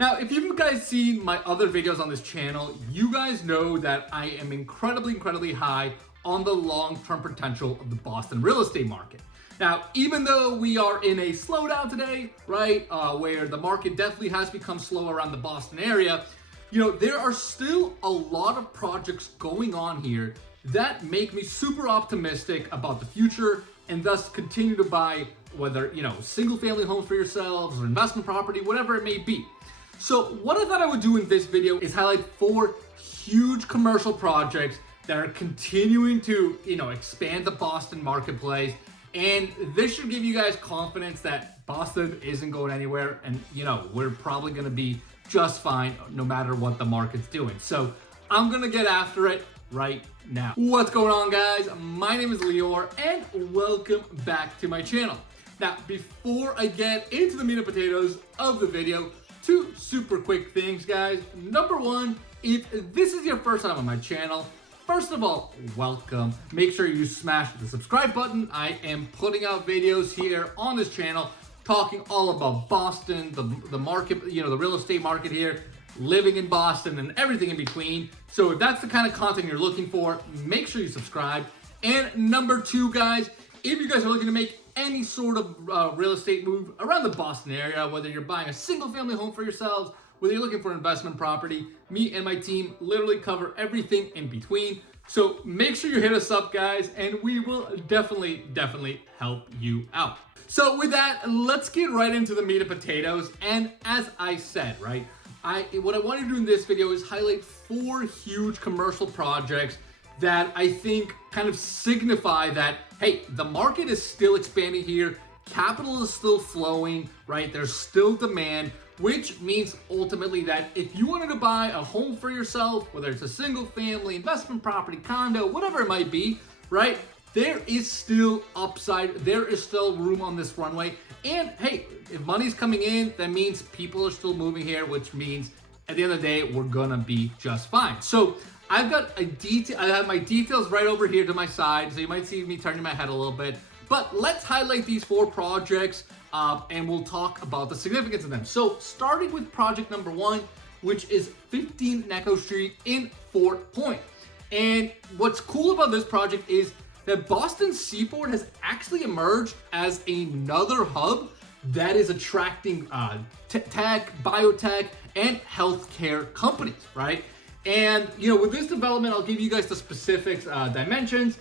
Now, if you guys seen my other videos on this channel, you guys know that I am incredibly high on the long-term potential of the Boston real estate market. Now, even though we are in a slowdown today, right, where the market definitely has become slow around the Boston area, there are still a lot of projects going on here that make me super optimistic about the future and thus continue to buy whether, single family homes for yourselves or investment property, whatever it may be. So what I thought I would do in this video is highlight 4 huge commercial projects that are continuing to, expand the Boston marketplace. And this should give you guys confidence that Boston isn't going anywhere. And, we're probably going to be just fine no matter what the market's doing. So I'm going to get after it right now. What's going on, guys? My name is Lior and welcome back to my channel. Now, before I get into the meat and potatoes of the video, 2 super quick things, guys. Number 1, if this is your first time on my channel, first of all, welcome. Make sure you smash the subscribe button. I am putting out videos here on this channel talking all about Boston, the market, the real estate market here, living in Boston and everything in between. So if that's the kind of content you're looking for, make sure you subscribe. And number 2, guys, if you guys are looking to make any sort of real estate move around the Boston area, whether you're buying a single family home for yourselves, whether you're looking for investment property, me and my team literally cover everything in between. So make sure you hit us up, guys, and we will definitely help you out. So with that, let's get right into the meat and potatoes. And as I said, right, what I want to do in this video is highlight 4 huge commercial projects that I think kind of signify that, hey, the market is still expanding here, capital is still flowing, right? There's still demand, which means ultimately that if you wanted to buy a home for yourself, whether it's a single family, investment property, condo, whatever it might be, right? There is still upside, there is still room on this runway. And hey, if money's coming in, that means people are still moving here, which means at the end of the day, we're gonna be just fine. So I've got I have my details right over here to my side, so you might see me turning my head a little bit. But let's highlight these 4 projects and we'll talk about the significance of them. So starting with project number 1, which is 15 Neco Street in Fort Point. And what's cool about this project is that Boston Seaport has actually emerged as another hub that is attracting tech, biotech, and healthcare companies, right? And, with this development, I'll give you guys the specific dimensions.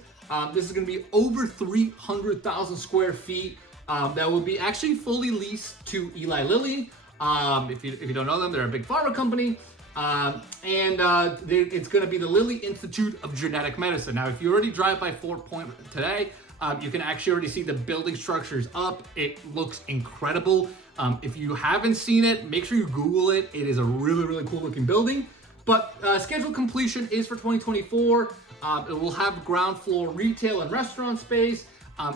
This is going to be over 300,000 square feet. That will be actually fully leased to Eli Lilly. If you don't know them, they're a big pharma company. It's going to be the Lilly Institute of Genetic Medicine. Now, if you already drive by Fort Point today, you can actually already see the building structures up. It looks incredible. If you haven't seen it, make sure you Google it. It is a really cool looking building. But scheduled completion is for 2024. It will have ground floor retail and restaurant space.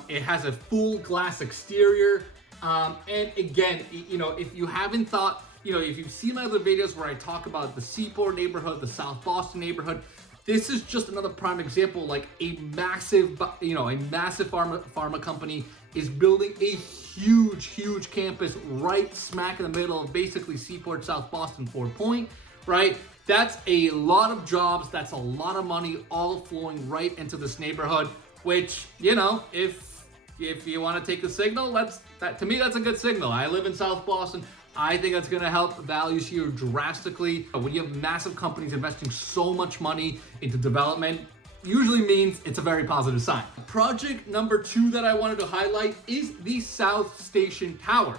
It has a full glass exterior. And again, if you haven't thought, if you've seen my other videos where I talk about the Seaport neighborhood, the South Boston neighborhood, this is just another prime example. Like a massive pharma company is building a huge campus right smack in the middle of basically Seaport, South Boston, Fort Point, right? That's a lot of jobs. That's a lot of money all flowing right into this neighborhood, which, if you want to take the signal, to me, that's a good signal. I live in South Boston. I think that's going to help values here drastically. When you have massive companies investing so much money into development, usually means it's a very positive sign. Project number 2 that I wanted to highlight is the South Station Tower.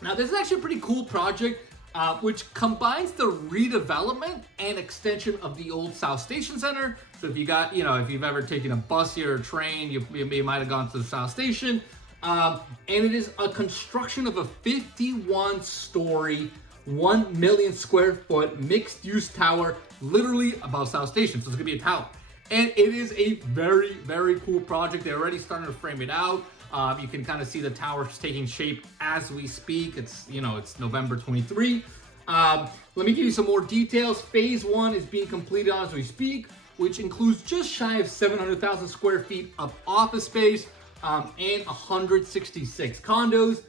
Now, this is actually a pretty cool project, which combines the redevelopment and extension of the old South Station Center. So if if you've ever taken a bus here or train, you might have gone to the South Station. And it is a construction of a 51-story, 1 million square foot mixed-use tower, literally above South Station. So it's gonna be a tower. And it is a very cool project. They're already starting to frame it out. You can kind of see the tower taking shape as we speak. It's November 23. Let me give you some more details. Phase 1 is being completed as we speak, which includes just shy of 700,000 square feet of office space and 166 condos.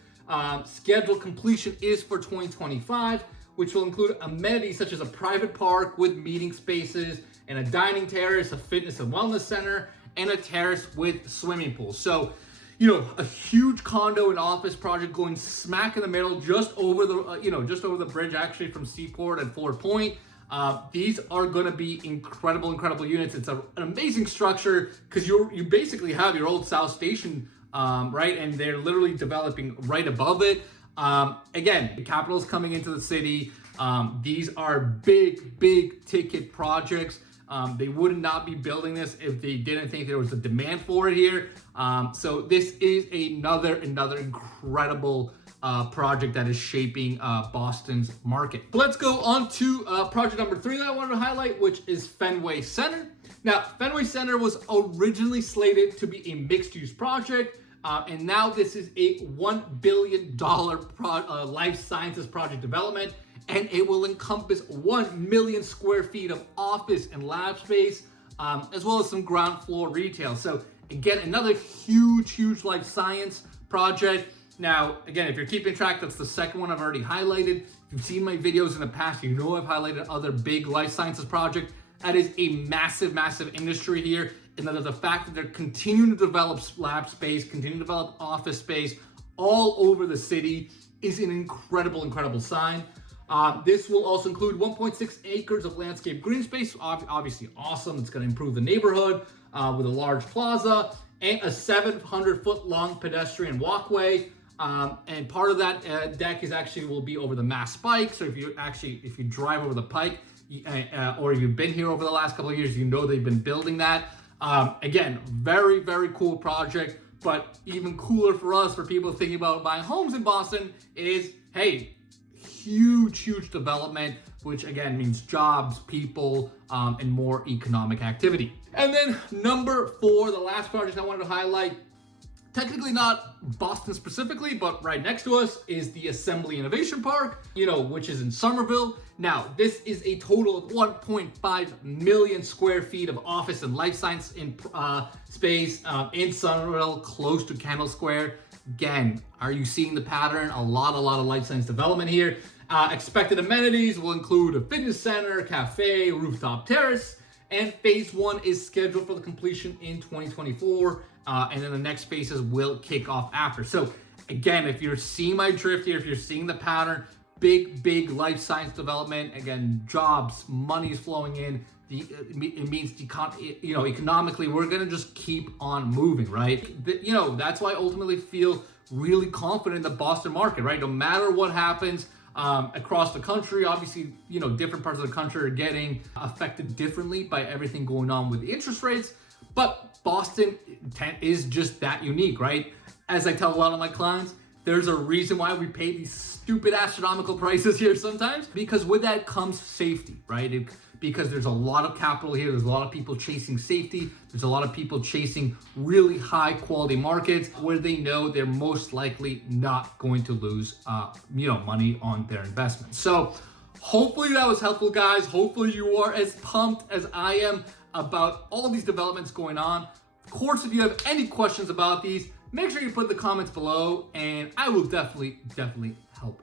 Scheduled completion is for 2025, which will include amenities such as a private park with meeting spaces and a dining terrace, a fitness and wellness center, and a terrace with swimming pool. So, a huge condo and office project going smack in the middle, just over the bridge actually from Seaport and Ford Point. These are going to be incredible units. It's an amazing structure because you basically have your old South Station, right? And they're literally developing right above it. Again, the capital's coming into the city. These are big ticket projects. They would not be building this if they didn't think there was a demand for it here. So this is another incredible project that is shaping Boston's market. Let's go on to project number 3 that I wanted to highlight, which is Fenway Center. Now, Fenway Center was originally slated to be a mixed-use project, and now this is a $1 billion life sciences project development, and it will encompass 1 million square feet of office and lab space, as well as some ground floor retail. So again, another huge life science project. Now, again, if you're keeping track, that's the second one I've already highlighted. If you've seen my videos in the past, you know I've highlighted other big life sciences projects. That is a massive industry here. And the fact that they're continuing to develop lab space, continuing to develop office space all over the city is an incredible sign. This will also include 1.6 acres of landscape green space, obviously awesome. It's going to improve the neighborhood with a large plaza and a 700-foot long pedestrian walkway. And part of that deck will be over the Mass Pike. So if you drive over the Pike, or you've been here over the last couple of years, you know they've been building that. Again, very cool project. But even cooler for us, for people thinking about buying homes in Boston, is, hey, huge development, which again means jobs, people, and more economic activity. And then number 4, the last project I wanted to highlight, technically not Boston specifically, but right next to us, is the Assembly Innovation Park, which is in Somerville. Now, this is a total of 1.5 million square feet of office and life science space in Somerville, close to Kendall Square. Again, are you seeing the pattern? A lot of life science development here. Expected amenities will include a fitness center, cafe, rooftop terrace, and phase 1 is scheduled for the completion in 2024, and then the next phases will kick off after. So again, if you're seeing my drift here, if you're seeing the pattern, big life science development, again, jobs, money is flowing in. It means economically, we're gonna just keep on moving, right? That's why I ultimately feel really confident in the Boston market, right? No matter what happens across the country, obviously, different parts of the country are getting affected differently by everything going on with the interest rates, but Boston is just that unique, right? As I tell a lot of my clients, there's a reason why we pay these stupid astronomical prices here sometimes, because with that comes safety, right? Because there's a lot of capital here. There's a lot of people chasing safety. There's a lot of people chasing really high quality markets where they know they're most likely not going to lose, money on their investment. So hopefully that was helpful, guys. Hopefully you are as pumped as I am about all these developments going on. Of course, if you have any questions about these, make sure you put the comments below and I will definitely help